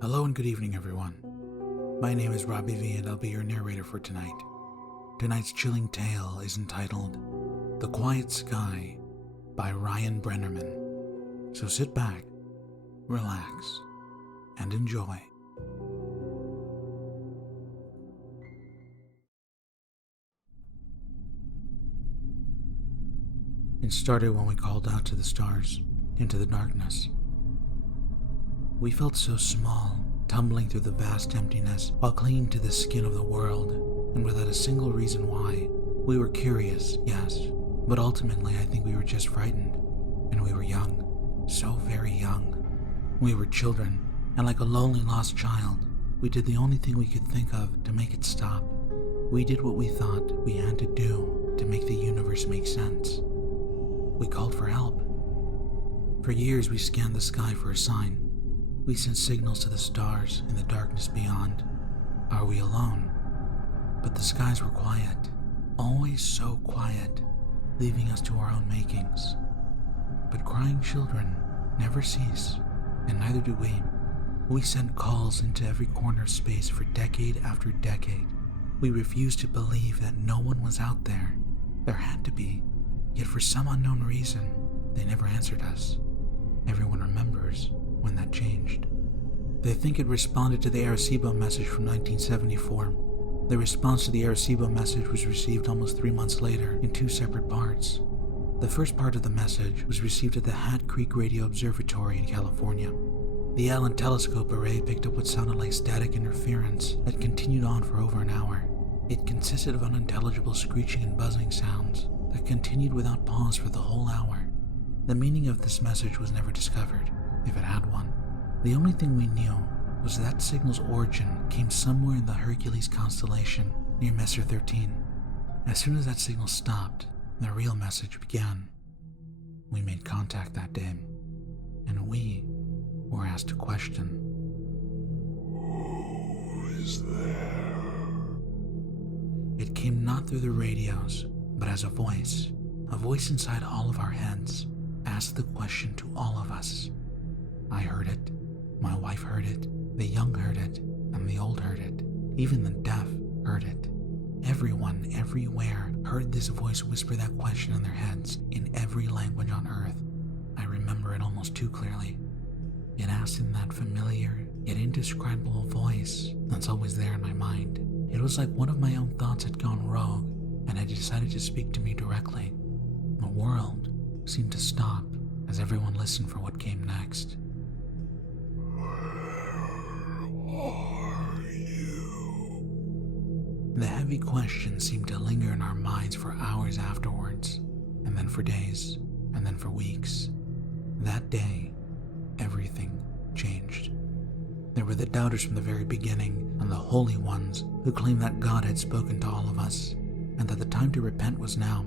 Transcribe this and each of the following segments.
Hello and good evening, everyone. My name is Robbie V and I'll be your narrator for tonight. Tonight's chilling tale is entitled The Quiet Sky by Ryan Brennerman. So sit back, relax, and enjoy. It started when we called out to the stars, into the darkness. We felt so small, tumbling through the vast emptiness while clinging to the skin of the world, and without a single reason why. We were curious, yes, but ultimately I think we were just frightened. And we were young, so very young. We were children, and like a lonely lost child, we did the only thing we could think of to make it stop. We did what we thought we had to do to make the universe make sense. We called for help. For years we scanned the sky for a sign. We sent signals to the stars in the darkness beyond. Are we alone? But the skies were quiet, always so quiet, leaving us to our own makings. But crying children never cease, and neither do we. We sent calls into every corner of space for decade after decade. We refused to believe that no one was out there. There had to be, yet for some unknown reason, they never answered us. Everyone remembers when that changed. They think it responded to the Arecibo message from 1974. The response to the Arecibo message was received almost 3 months later in 2 separate parts. The first part of the message was received at the Hat Creek Radio Observatory in California. The Allen telescope array picked up what sounded like static interference that continued on for over an hour. It consisted of unintelligible screeching and buzzing sounds that continued without pause for the whole hour. The meaning of this message was never discovered, if it had one. The only thing we knew was that signal's origin came somewhere in the Hercules constellation near Messier 13. As soon as that signal stopped, the real message began. We made contact that day, and we were asked a question. Who is there? It came not through the radios, but as a voice inside all of our heads, asked the question to all of us. I heard it, my wife heard it, the young heard it, and the old heard it. Even the deaf heard it. Everyone, everywhere, heard this voice whisper that question in their heads in every language on earth. I remember it almost too clearly. It asked in that familiar, yet indescribable voice that's always there in my mind. It was like one of my own thoughts had gone rogue and had decided to speak to me directly. The world seemed to stop as everyone listened for what came next. Where are you? The heavy question seemed to linger in our minds for hours afterwards, and then for days, and then for weeks. That day, everything changed. There were the doubters from the very beginning, and the holy ones who claimed that God had spoken to all of us, and that the time to repent was now.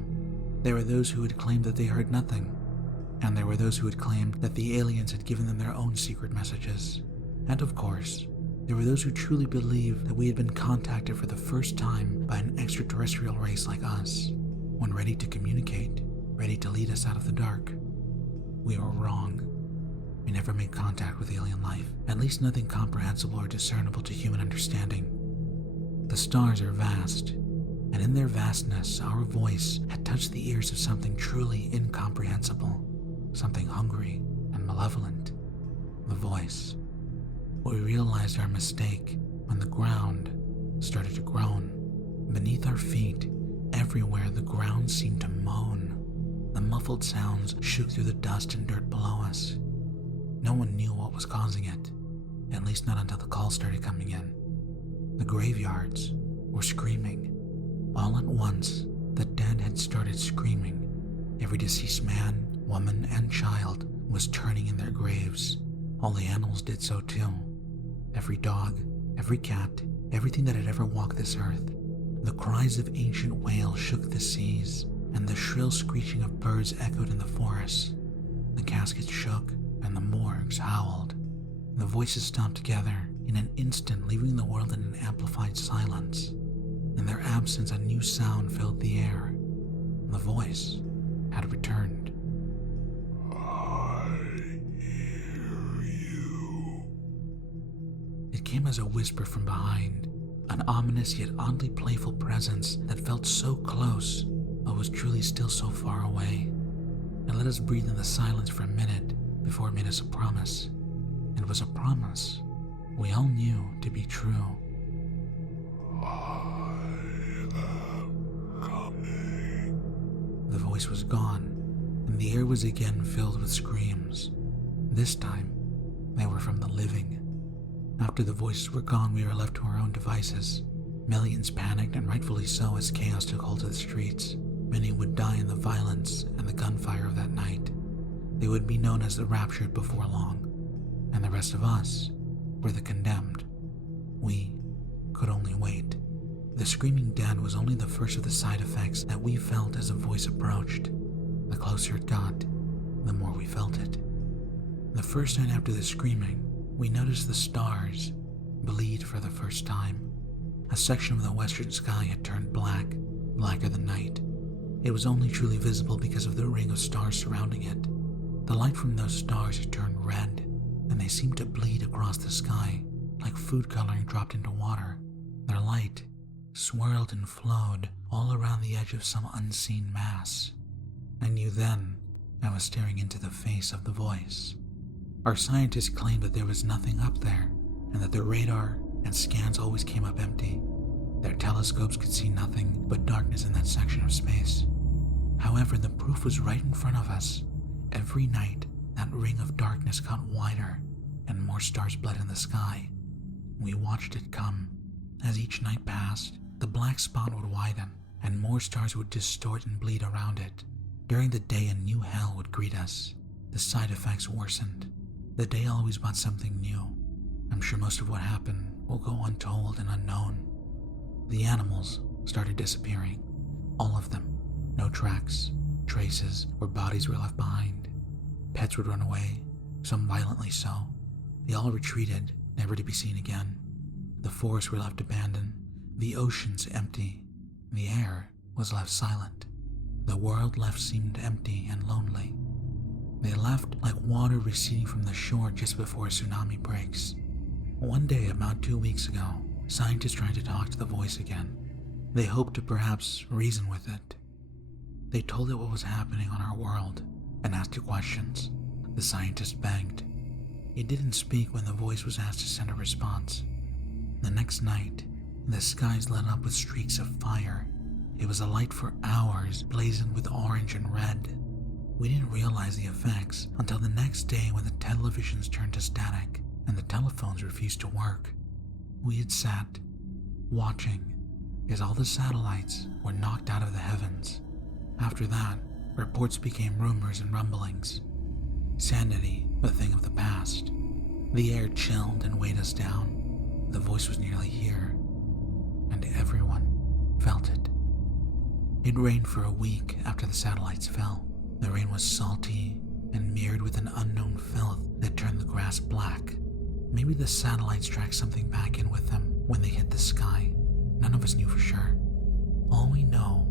There were those who had claimed that they heard nothing, and there were those who had claimed that the aliens had given them their own secret messages. And of course, there were those who truly believed that we had been contacted for the first time by an extraterrestrial race like us, when ready to communicate, ready to lead us out of the dark. We were wrong. We never made contact with alien life, at least nothing comprehensible or discernible to human understanding. The stars are vast, and in their vastness, our voice had touched the ears of something truly incomprehensible, something hungry and malevolent. The voice. We realized our mistake when the ground started to groan. Beneath our feet, everywhere the ground seemed to moan. The muffled sounds shook through the dust and dirt below us. No one knew what was causing it, at least not until the calls started coming in. The graveyards were screaming. All at once, the dead had started screaming. Every deceased man, woman, and child was turning in their graves. All the animals did so too. Every dog, every cat, everything that had ever walked this earth. The cries of ancient whales shook the seas, and the shrill screeching of birds echoed in the forests. The caskets shook, and the morgues howled. The voices stopped together in an instant, leaving the world in an amplified silence. In their absence, a new sound filled the air. The voice had returned. I hear you. came as a whisper from behind, an ominous yet oddly playful presence that felt so close, but was truly still so far away. It let us breathe in the silence for a minute before it made us a promise. It was a promise we all knew to be true. I am coming. The voice was gone, and the air was again filled with screams. This time, they were from the living. After the voices were gone, we were left to our own devices. Millions panicked, and rightfully so, as chaos took hold of the streets. Many would die in the violence and the gunfire of that night. They would be known as the raptured before long, and the rest of us were the condemned. We could only wait. The screaming dead was only the first of the side effects that we felt as the voice approached. The closer it got, the more we felt it. The first night after the screaming, we noticed the stars bleed for the first time. A section of the western sky had turned black, blacker than night. It was only truly visible because of the ring of stars surrounding it. The light from those stars had turned red, and they seemed to bleed across the sky, like food coloring dropped into water. Their light swirled and flowed all around the edge of some unseen mass. I knew then I was staring into the face of the voice. Our scientists claimed that there was nothing up there, and that their radar and scans always came up empty. Their telescopes could see nothing but darkness in that section of space. However, the proof was right in front of us. Every night, that ring of darkness got wider, and more stars bled in the sky. We watched it come. As each night passed, the black spot would widen, and more stars would distort and bleed around it. During the day, a new hell would greet us. The side effects worsened. The day always brought something new. I'm sure most of what happened will go untold and unknown. The animals started disappearing. All of them. No tracks, traces, or bodies were left behind. Pets would run away, some violently so. They all retreated, never to be seen again. The forests were left abandoned, the oceans empty. The air was left silent. The world left seemed empty and lonely. They left like water receding from the shore just before a tsunami breaks. One day, about 2 weeks ago, scientists tried to talk to the voice again. They hoped to perhaps reason with it. They told it what was happening on our world and asked it questions. The scientist begged. It didn't speak when the voice was asked to send a response. The next night, the skies lit up with streaks of fire. It was alight for hours, blazing with orange and red. We didn't realize the effects until the next day when the televisions turned to static and the telephones refused to work. We had sat, watching, as all the satellites were knocked out of the heavens. After that, reports became rumors and rumblings. Sanity, a thing of the past. The air chilled and weighed us down. The voice was nearly here, and everyone felt it. It rained for a week after the satellites fell. The rain was salty and mirrored with an unknown filth that turned the grass black. Maybe the satellites dragged something back in with them when they hit the sky. None of us knew for sure. All we know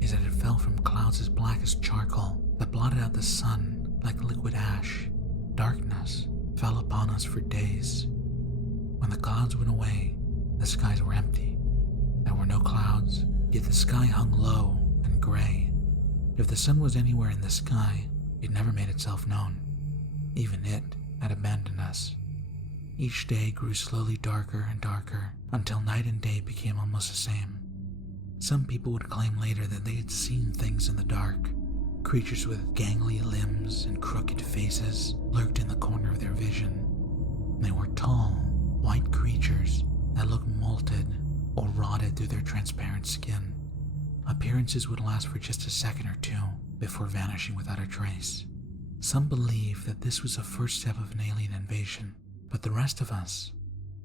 is that it fell from clouds as black as charcoal that blotted out the sun like liquid ash. Darkness fell upon us for days. When the clouds went away, the skies were empty. There were no clouds, yet the sky hung low and gray. If the sun was anywhere in the sky, it never made itself known. Even it had abandoned us. Each day grew slowly darker and darker until night and day became almost the same. Some people would claim later that they had seen things in the dark. Creatures with gangly limbs and crooked faces lurked in the corner of their vision. They were tall, white creatures that looked molted or rotted through their transparent skin. Appearances would last for just a second or two before vanishing without a trace. Some believe that this was the first step of an alien invasion, but the rest of us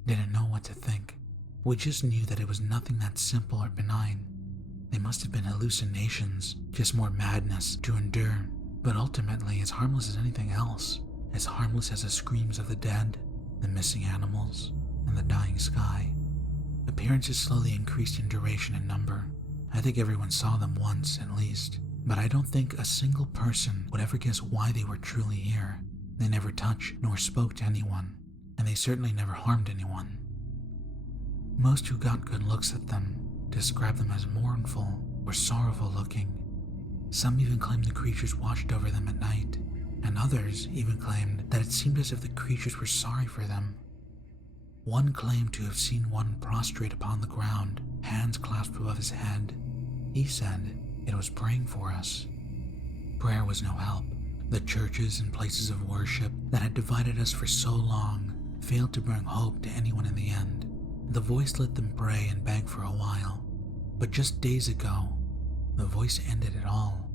didn't know what to think. We just knew that it was nothing that simple or benign. They must have been hallucinations, just more madness to endure, but ultimately as harmless as anything else, as harmless as the screams of the dead, the missing animals, and the dying sky. Appearances slowly increased in duration and number. I think everyone saw them once, at least, but I don't think a single person would ever guess why they were truly here. They never touched nor spoke to anyone. and they certainly never harmed anyone. Most who got good looks at them described them as mournful or sorrowful looking. Some even claimed the creatures watched over them at night, and others even claimed that it seemed as if the creatures were sorry for them. One claimed to have seen one prostrate upon the ground, hands clasped above his head. He said it was praying for us. Prayer was no help. The churches and places of worship that had divided us for so long failed to bring hope to anyone in the end. The voice let them pray and beg for a while, but just days ago, the voice ended it all.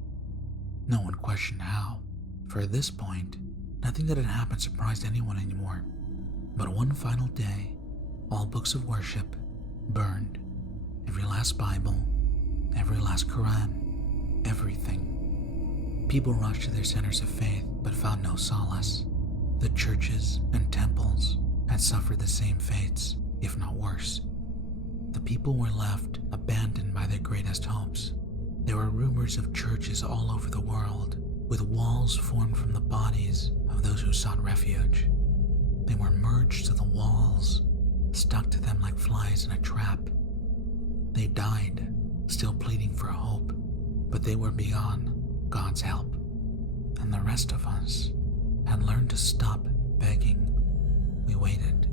No one questioned how, for at this point, nothing that had happened surprised anyone anymore. But one final day, all books of worship burned. Every last Bible, every last Quran, everything. People rushed to their centers of faith but found no solace. The churches and temples had suffered the same fates, if not worse. The people were left abandoned by their greatest hopes. There were rumors of churches all over the world, with walls formed from the bodies of those who sought refuge. They were merged to the walls, stuck to them like flies in a trap. They died, still pleading for hope, but they were beyond God's help. And the rest of us had learned to stop begging. We waited.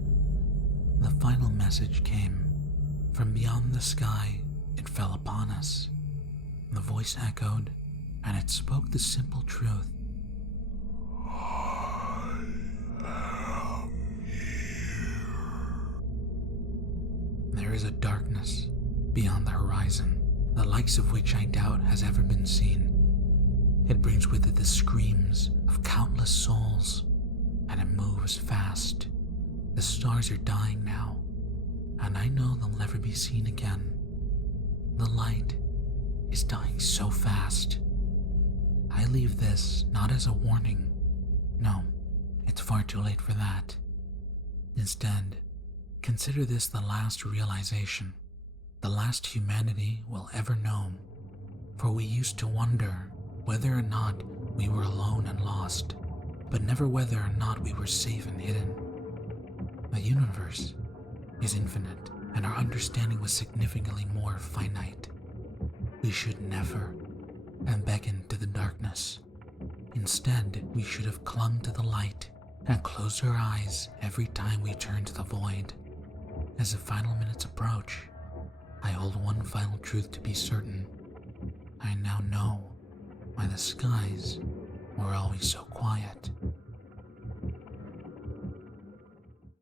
The final message came. From beyond the sky, it fell upon us. The voice echoed, and it spoke the simple truth. I am here. There is a darkness beyond the horizon, the likes of which I doubt has ever been seen. It brings with it the screams of countless souls, and it moves fast. The stars are dying now, and I know they'll never be seen again. The light is dying so fast. I leave this not as a warning. No, it's far too late for that. Instead, consider this the last realization, the last humanity will ever know. For we used to wonder whether or not we were alone and lost, but never whether or not we were safe and hidden. The universe is infinite, and our understanding was significantly more finite. We should never have beckoned to the darkness. Instead, we should have clung to the light and closed our eyes every time we turned to the void. As the final minutes approach, I hold one final truth to be certain. I now know why the skies were always so quiet.